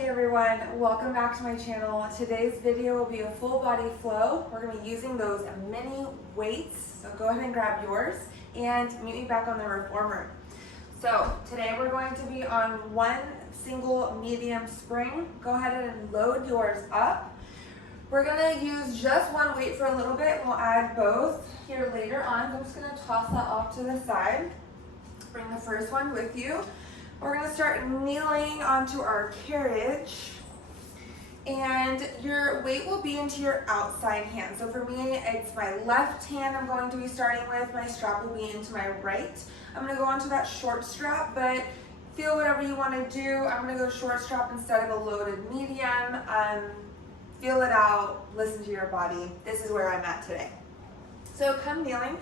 Hey everyone, welcome back to my channel. Today's video will be a full body flow. We're going to be using those mini weights, so go ahead and grab yours and meet me back on the reformer. So today we're going to be on one single medium spring. Go ahead and load yours up. We're going to use just one weight for a little bit. We'll add both here later on. I'm just going to toss that off to the side. Bring the first one with you. We're going to start kneeling onto our carriage, and your weight will be into your outside hand. So for me, it's my left hand I'm going to be starting with. My strap will be into my right. I'm going to go onto that short strap, but feel whatever you want to do. I'm going to go short strap instead of a loaded medium. Feel it out, listen to your body. This is where I'm at today. So come kneeling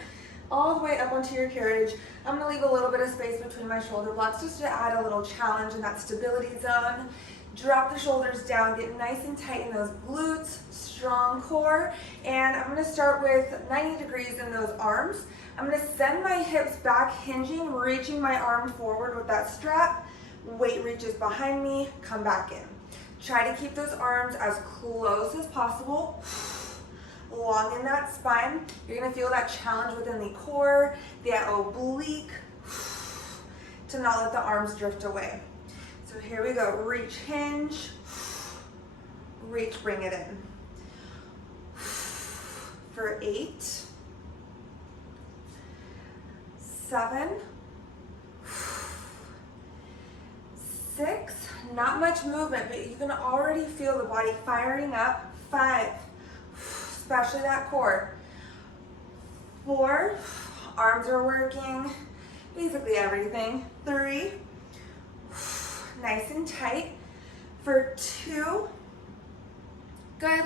all the way up onto your carriage. I'm gonna leave a little bit of space between my shoulder blocks just to add a little challenge in that stability zone. Drop the shoulders down, get nice and tight in those glutes, strong core, and I'm gonna start with 90 degrees in those arms. I'm gonna send my hips back, hinging, reaching my arm forward with that strap. Weight reaches behind me, come back in. Try to keep those arms as close as possible. Long in that spine. You're going to feel that challenge within the core, the oblique, to not let the arms drift away. So here we go. Reach, hinge, reach, bring it in. For 8, 7, 6, not much movement, but you can already feel the body firing up. 5, especially that core. 4, arms are working, basically everything. 3, nice and tight. For 2, good.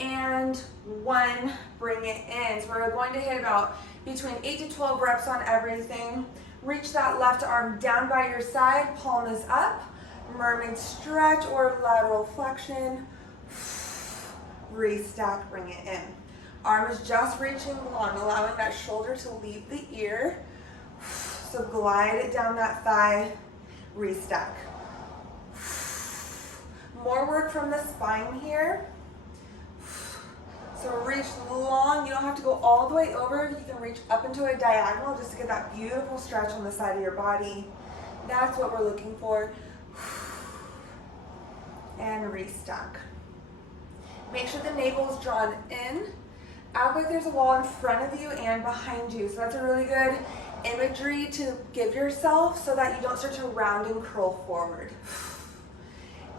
And 1, bring it in. So we're going to hit about between 8 to 12 reps on everything. Reach that left arm down by your side, palm is up. Mermaid stretch or lateral flexion. Restack, bring it in. Arm is just reaching long, allowing that shoulder to leave the ear. So glide it down that thigh, restack. More work from the spine here. So reach long, you don't have to go all the way over. You can reach up into a diagonal just to get that beautiful stretch on the side of your body. That's what we're looking for. And restack. Make sure the navel is drawn in. Act like there's a wall in front of you and behind you. So that's a really good imagery to give yourself so that you don't start to round and curl forward.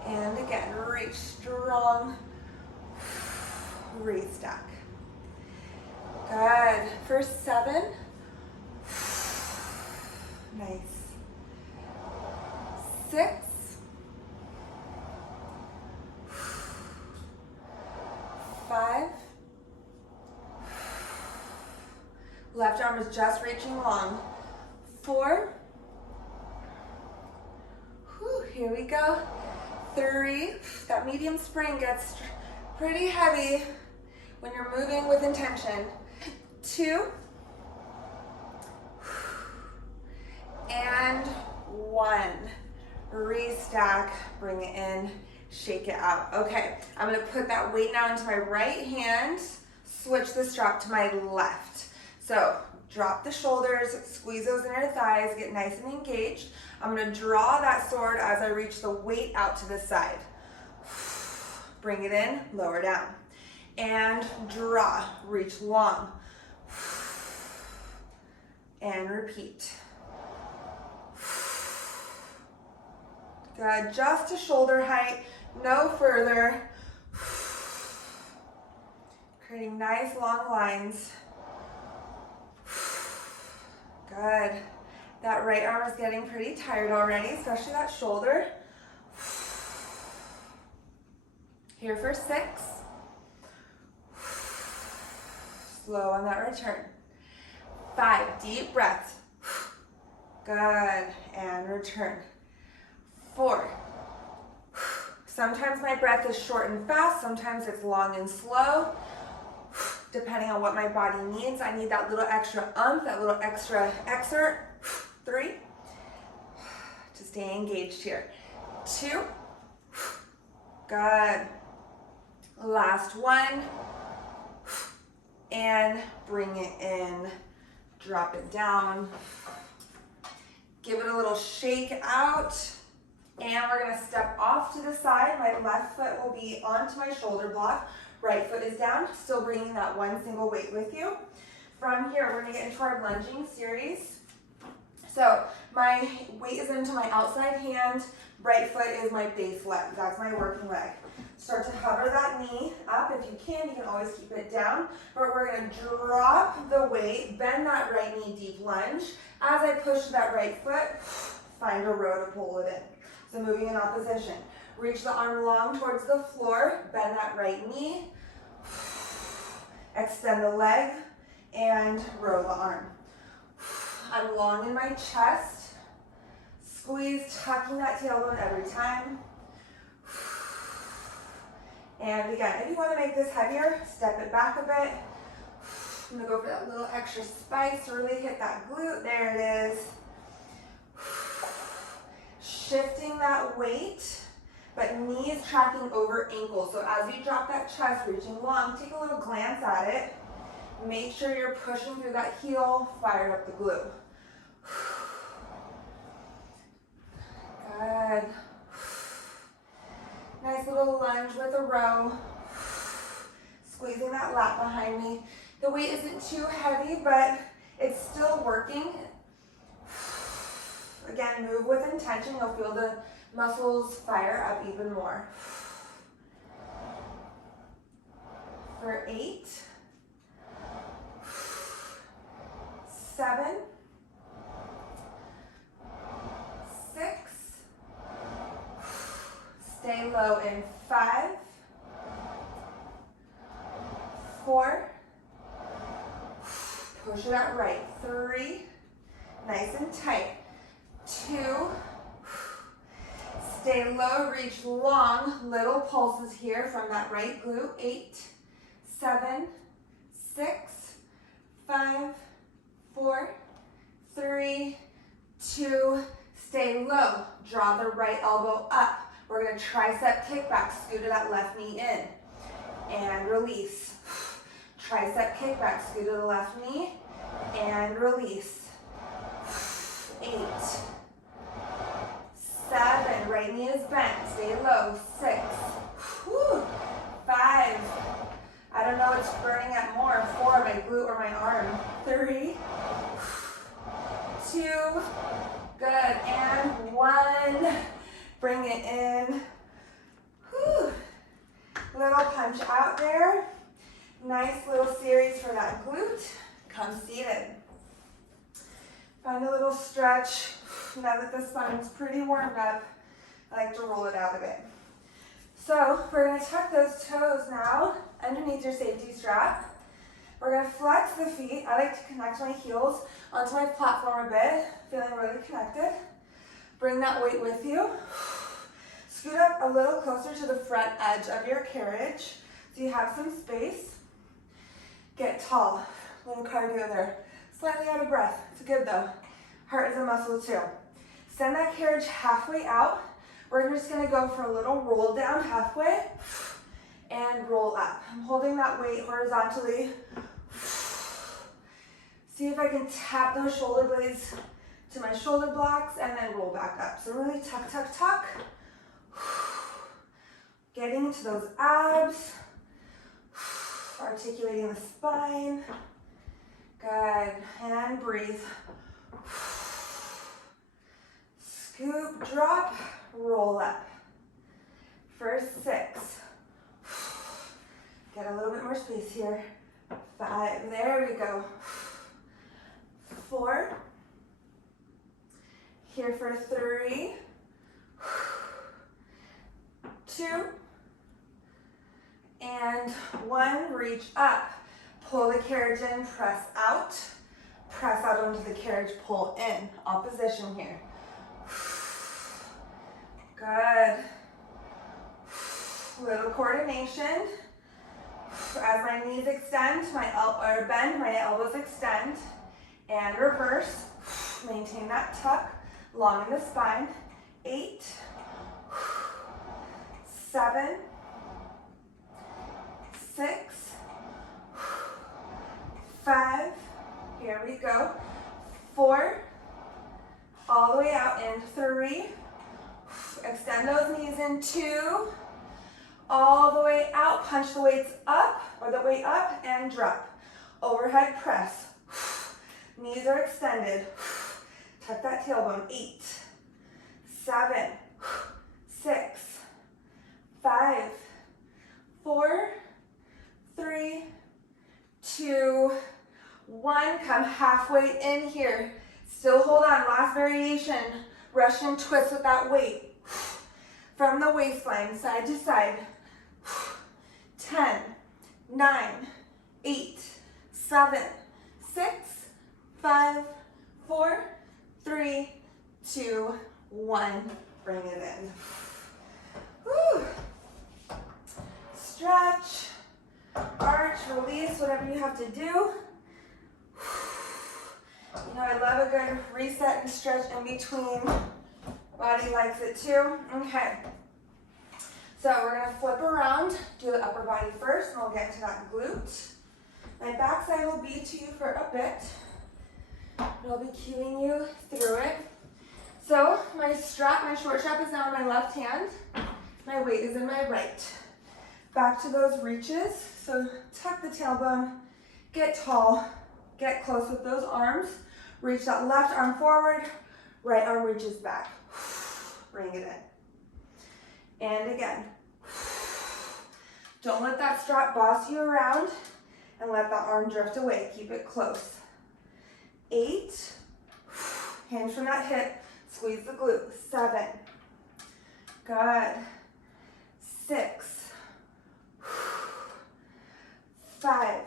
And again, reach strong. Restack. Good. For 7. Nice. 6. 5. Left arm is just reaching long. 4. Here we go. 3. That medium spring gets pretty heavy when you're moving with intention. 2. And 1. Restack, bring it in. Shake it out. Okay, I'm gonna put that weight now into my right hand, switch the strap to my left. So drop the shoulders, squeeze those inner thighs, get nice and engaged. I'm gonna draw that sword as I reach the weight out to the side. Bring it in, lower down. And draw, reach long. And repeat. Good, just to shoulder height. No further. Creating nice long lines. Good. That right arm is getting pretty tired already, especially that shoulder. Here for 6. Slow on that return. 5, deep breaths. Good, and return. 4. Sometimes my breath is short and fast, sometimes it's long and slow. Depending on what my body needs, I need that little extra that little extra exert. 3. To stay engaged here. 2. Good. Last one. And bring it in. Drop it down. Give it a little shake out. And we're gonna step off to the side. My left foot will be onto my shoulder block. Right foot is down, still bringing that one single weight with you. From here, we're gonna get into our lunging series. So my weight is into my outside hand. Right foot is my base leg. That's my working leg. Start to hover that knee up. If you can always keep it down. But we're gonna drop the weight, bend that right knee, deep lunge. As I push that right foot, find a row to pull it in. So moving in opposition. Reach the arm long towards the floor, bend that right knee, extend the leg, and row the arm. I'm long in my chest. Squeeze, tucking that tailbone every time. And again, if you want to make this heavier, step it back a bit. I'm going to go for that little extra spice, really hit that glute. There it is. Shifting that weight, but knees tracking over ankles. So as you drop that chest, reaching long, take a little glance at it. Make sure you're pushing through that heel, fire up the glute. Good. Nice little lunge with a row. Squeezing that lat behind me. The weight isn't too heavy, but it's still working. Again, move with intention. You'll feel the muscles fire up even more. For 8, 7, 6, stay low in 5, 4, push it out right, 3, nice and tight, 2, stay low, reach long, little pulses here from that right glute, 8, 7, 6, 5, 4, 3, 2, stay low, draw the right elbow up. We're gonna tricep kickback, scoot that left knee in, and release. Tricep kickback, scoot to the left knee, and release. 8, 7, right knee is bent, stay low, 6, 5, I don't know what's burning at more, 4, my glute or my arm, 3, 2, good, and 1, bring it in, little punch out there, nice little series for that glute, come seated. Find a little stretch. Now that the spine's pretty warmed up, I like to roll it out a bit. So we're going to tuck those toes now underneath your safety strap. We're going to flex the feet. I like to connect my heels onto my platform a bit, feeling really connected. Bring that weight with you. Scoot up a little closer to the front edge of your carriage so you have some space. Get tall. A little cardio there. Slightly out of breath. It's good though. Heart is a muscle too. Send that carriage halfway out. We're just going to go for a little roll down halfway and roll up. I'm holding that weight horizontally. See if I can tap those shoulder blades to my shoulder blocks and then roll back up. So really tuck, tuck, tuck. Getting into those abs. Articulating the spine. Good, and breathe. Scoop, drop, roll up. For 6. Get a little bit more space here. 5, there we go. 4. Here for 3. 2. And 1, reach up. Pull the carriage in, press out onto the carriage, pull in, opposition here. Good. Little coordination. As my knees extend, bend, my elbows extend, and reverse. Maintain that tuck, long in the spine. 8, 7, 6, 5, here we go, 4, all the way out in 3, extend those knees in 2, all the way out, punch the weights up, or the weight up and drop. Overhead press, knees are extended, tuck that tailbone, 8, 7, 6, 5, 4, 3, 2, 1. Come halfway in here. Still hold on, last variation. Russian twist with that weight. From the waistline, side to side. 10, 9, 8, 7, 6, 5, 4, 3, 2, 1. Bring it in. Whew. Stretch, arch, release, whatever you have to do. You know, I love a good reset and stretch in between. Body likes it too. Okay. So we're going to flip around, do the upper body first, and we'll get into that glute. My backside will be to you for a bit. I'll be cueing you through it. So my strap, my short strap is now in my left hand. My weight is in my right. Back to those reaches. So tuck the tailbone, get tall, get close with those arms. Reach that left arm forward, right arm reaches back. Bring it in. And again. Don't let that strap boss you around and let that arm drift away. Keep it close. 8. Hinge from that hip. Squeeze the glute. 7. Good. 6. 5.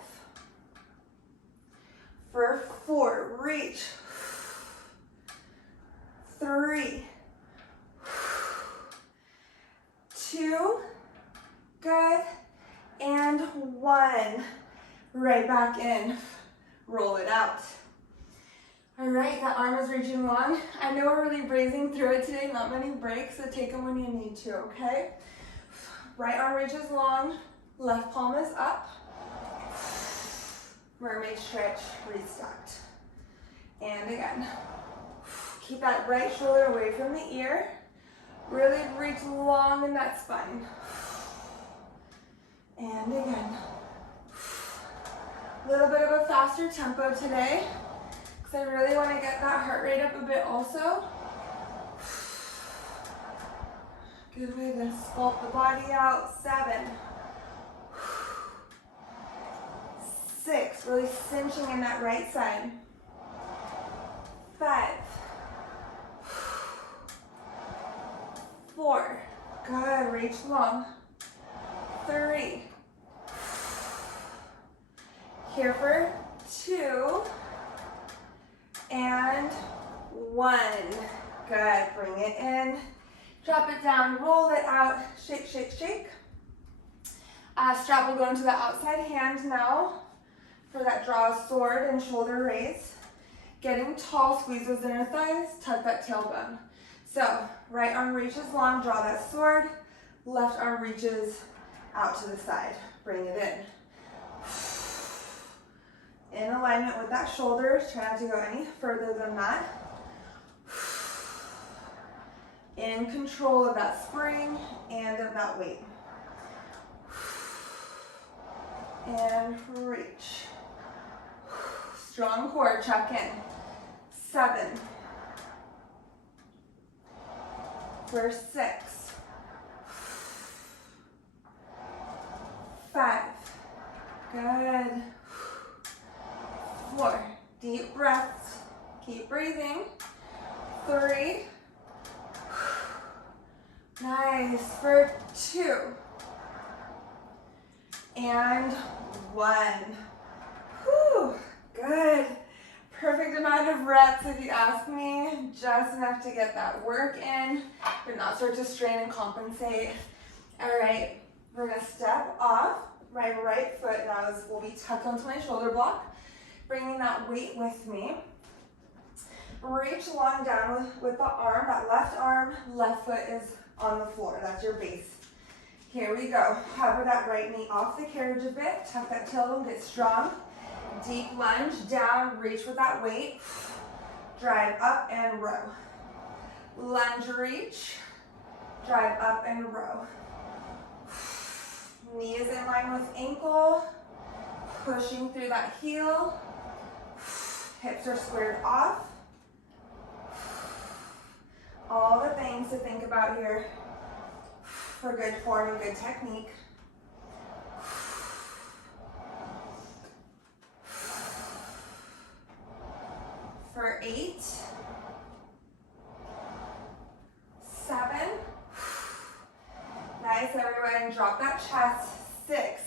For 4. Reach. 3. 2. Good. And 1. Right back in. Roll it out. All right, that arm is reaching long. I know we're really breezing through it today, not many breaks, so take them when you need to, okay? Right arm reaches long, left palm is up. Mermaid stretch, restart. And again. Keep that right shoulder away from the ear. Really reach long in that spine. And again. A little bit of a faster tempo today, because I really want to get that heart rate up a bit also. Good way to sculpt the body out. 7. 6, really cinching in that right side. 5. 4, good, reach long. 3, here for 2, and 1. Good, bring it in, drop it down, roll it out, shake, shake, shake. Strap will go into the outside hand now for that draw a sword and shoulder raise. Getting tall, squeeze those inner thighs, tuck that tailbone. So, right arm reaches long, draw that sword. Left arm reaches out to the side. Bring it in. In alignment with that shoulder. Try not to go any further than that. In control of that spring and of that weight. And reach. Strong core, check in. 7. For 6. 5. Good. 4. Deep breaths. Keep breathing. 3. Nice. For 2. And 1. Whew. Good. Perfect amount of reps if you ask me. Just enough to get that work in, but not start to strain and compensate. All right, we're gonna step off. My right foot now will be tucked onto my shoulder block, bringing that weight with me. Reach long down with the arm, that left arm, left foot is on the floor. That's your base. Here we go. Hover that right knee off the carriage a bit. Tuck that tailbone, get strong. Deep lunge, down, reach with that weight. Drive up and row. Lunge, reach. Drive up and row. Knee is in line with ankle. Pushing through that heel. Hips are squared off. All the things to think about here for good form and good technique. For 8, 7, nice everyone, drop that chest, 6,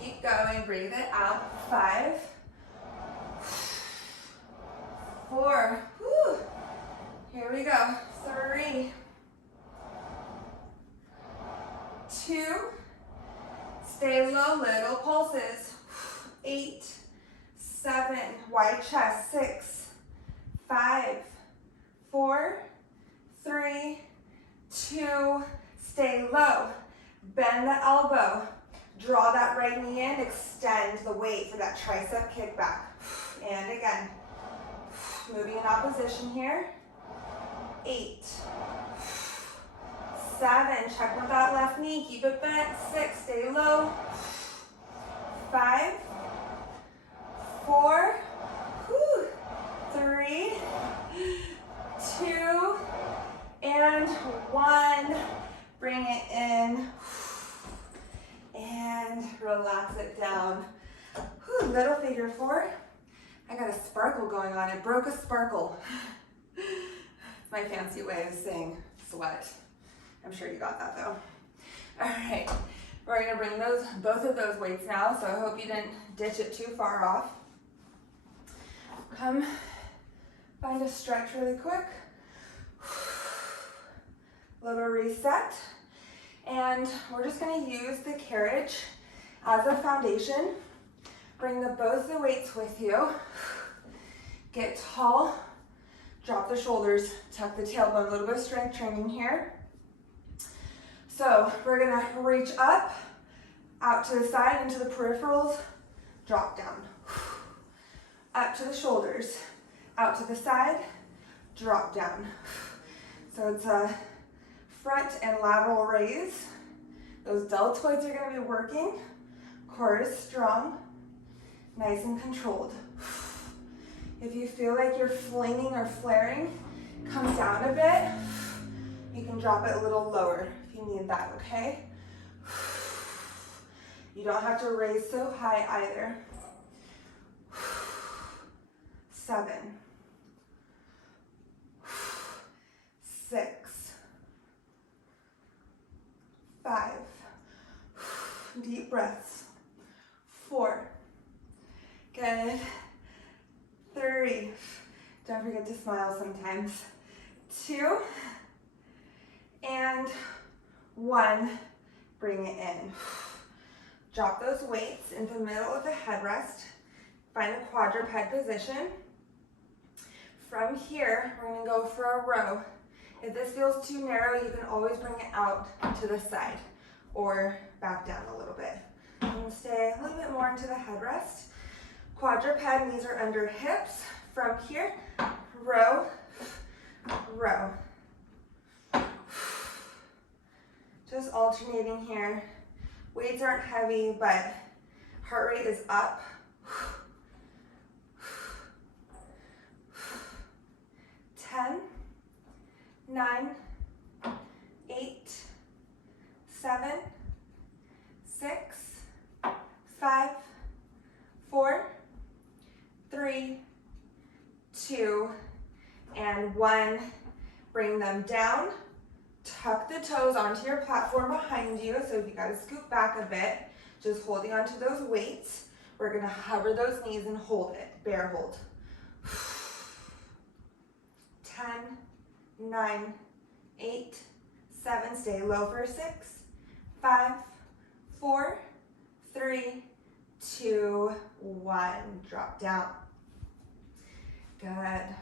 keep going, breathe it out, 5, 4, whew. Here we go, 3, 2, stay low, little pulses, 8, 7, wide chest, 6, 5, 4, 3, 2, stay low. Bend the elbow, draw that right knee in, extend the weight for that tricep kickback. And again, moving in opposition here. 8, 7, check with that left knee, keep it bent. 6, stay low. 5, 4, 3, 2, and 1. Bring it in and relax it down. Little figure 4. I got a sparkle going on. It broke a sparkle. It's my fancy way of saying sweat. I'm sure you got that though. All right, we're gonna bring both of those weights now, so I hope you didn't ditch it too far off. Come, find a stretch really quick. Little reset. And we're just gonna use the carriage as a foundation. Bring both the weights with you. Get tall, drop the shoulders, tuck the tailbone, a little bit of strength training here. So we're gonna reach up, out to the side, into the peripherals, drop down. Up to the shoulders, out to the side, drop down. So it's a front and lateral raise. Those deltoids are gonna be working. Core is strong, nice and controlled. If you feel like you're flinging or flaring, come down a bit. You can drop it a little lower if you need that, okay? You don't have to raise so high either. 7, 6, 5, deep breaths, 4, good, 3, don't forget to smile sometimes, 2, and 1, bring it in. Drop those weights into the middle of the headrest, find a quadruped position. From here, we're gonna go for a row. If this feels too narrow, you can always bring it out to the side or back down a little bit. I'm gonna stay a little bit more into the headrest. Quadruped, knees are under hips. From here, row, row. Just alternating here. Weights aren't heavy, but heart rate is up. 10, 9, 8, 7, 6, 5, 4, 3, 2, and 1. Bring them down. Tuck the toes onto your platform behind you. So if you gotta scoot back a bit, just holding onto those weights. We're gonna hover those knees and hold it, bear hold. 10, 9, 8, 7, stay low for 6, 5, 4, 3, 2, 1, drop down. Good.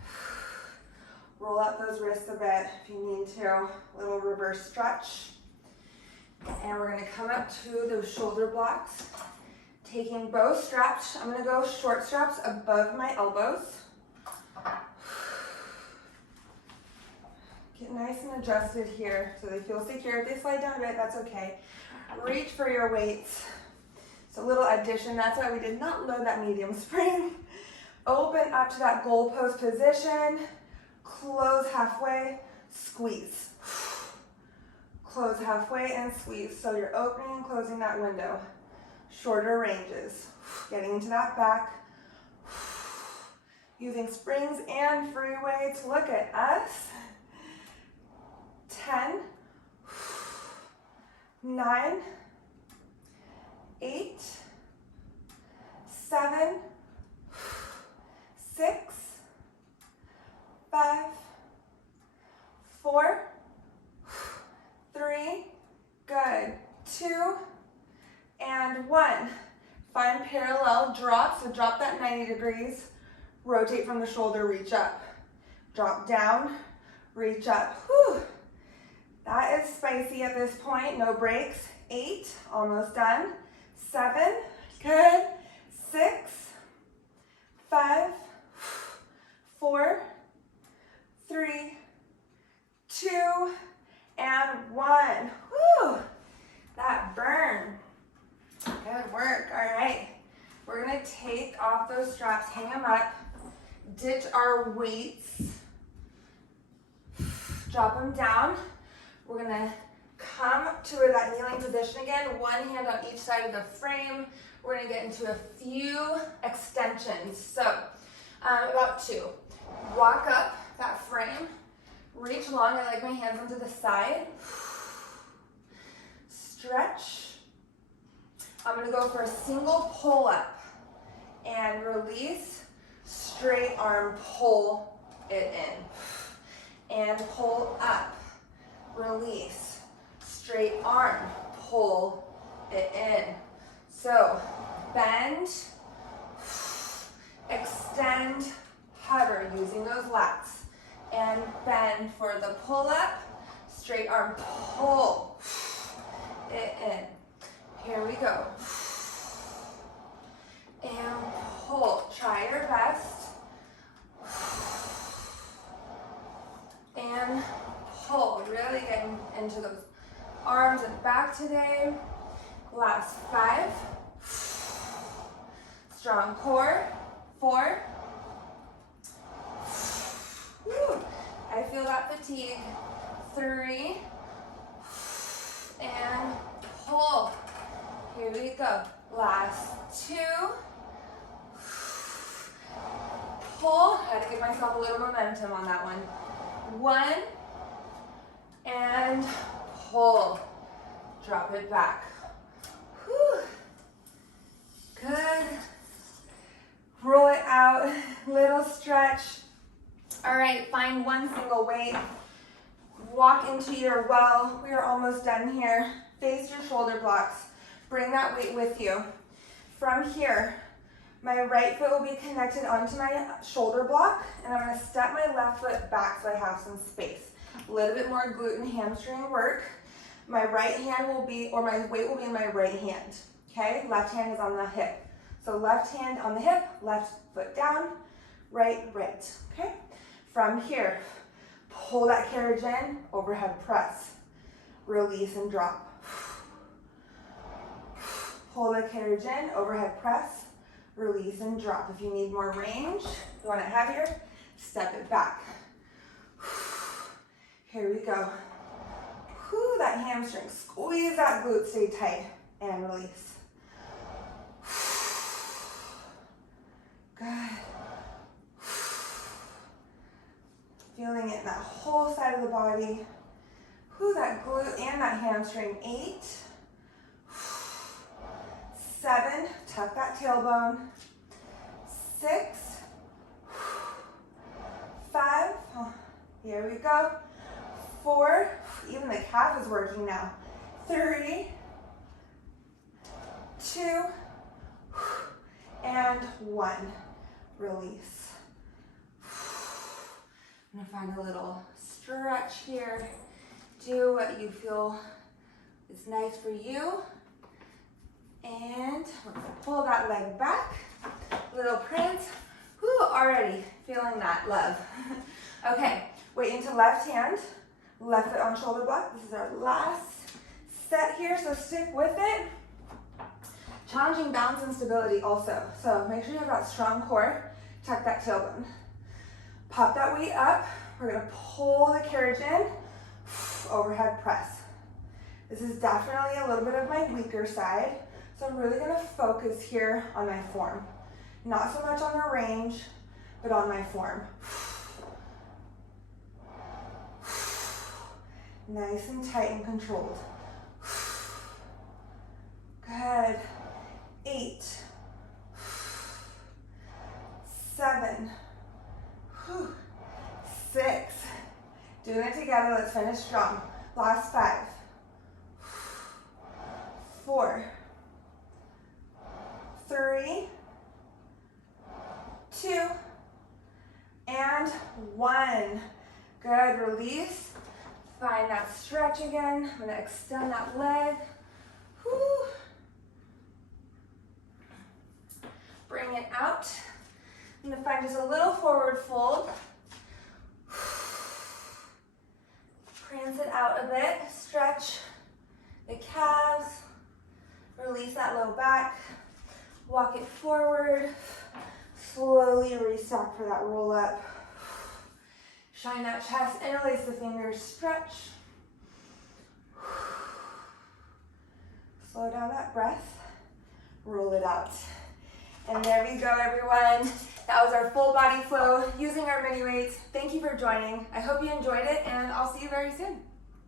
Roll up those wrists a bit if you need to. Little reverse stretch. come up to those shoulder blocks, taking both straps. I'm gonna go short straps above my elbows. Get nice and adjusted here so they feel secure. If they slide down a bit, that's okay. Reach for your weights. It's a little addition. That's why we did not load that medium spring. Open up to that goalpost position. Close halfway, squeeze. Close halfway and squeeze. So you're opening and closing that window. Shorter ranges. Getting into that back. Using springs and free weights. Look at us. 10, 9, 8, 7, 6, 5, 4, 3, good, 2, and 1. Find parallel drop, so drop that 90 degrees, rotate from the shoulder, reach up. Drop down, reach up. Whew. That is spicy at this point, no breaks. 8, almost done. 7, good. 6, 5, 4, 3, 2, and 1. Whew, that burn. Good work, all right. We're gonna take off those straps, hang them up, ditch our weights, drop them down. We're gonna come to that kneeling position again, one hand on each side of the frame. We're gonna get into a few extensions. So, about 2. Walk up that frame, reach long. I like my hands onto the side. Stretch. I'm gonna go for a single pull up and release. Straight arm, pull it in. And pull up. Release, straight arm, pull it in. So bend, extend, hover using those lats, and bend for the pull up, straight arm, pull it in. Here we go. And pull, try your best. And pull, really getting into those arms and back today. Last 5. Strong core. 4. Whew. I feel that fatigue. 3. And pull. Here we go. Last 2. Pull. Had to give myself a little momentum on that one. 1. And pull. Drop it back. Whew. Good. Roll it out. Little stretch. All right, find one single weight. Walk into your well. We are almost done here. Face your shoulder blocks. Bring that weight with you. From here, my right foot will be connected onto my shoulder block, and I'm gonna step my left foot back so I have some space. A little bit more glute and hamstring work. My right hand will be, or my weight will be in my right hand, okay? Left hand is on the hip. So left hand on the hip, left foot down, right, okay? From here, pull that carriage in, overhead press. Release and drop. Pull the carriage in, overhead press, release and drop. If you need more range, you want it heavier, step it back. Here we go. Whew, that hamstring, squeeze that glute, stay tight, and release. Good. Feeling it in that whole side of the body. Whew, that glute and that hamstring. 8, 7, tuck that tailbone. 6, 5, here we go. 4, even the calf is working now. 3, 2, and 1. Release. I'm gonna find a little stretch here. Do what you feel is nice for you. And we're gonna pull that leg back. Little prance. Whew, already feeling that love. Okay, weight into left hand, left foot on shoulder block. This is our last set here, so stick with it. Challenging balance and stability also. So make sure you have that strong core. Tuck that tailbone. Pop that weight up. We're gonna pull the carriage in. Overhead press. This is definitely a little bit of my weaker side. So I'm really gonna focus here on my form. Not so much on the range, but on my form. Nice and tight and controlled. Good. 8, 7, 6. Doing it together. Let's finish strong. Last 5, 4, 3, 2, and 1. Good. Release. Find that stretch again. I'm going to extend that leg. Whew. Bring it out. I'm going to find just a little forward fold. Prance it out a bit. Stretch the calves. Release that low back. Walk it forward. Slowly restock for that roll up. Shine that chest. Interlace the fingers. Stretch. Slow down that breath. Roll it out. And there we go, everyone. That was our full body flow using our mini weights. Thank you for joining. I hope you enjoyed it, and I'll see you very soon.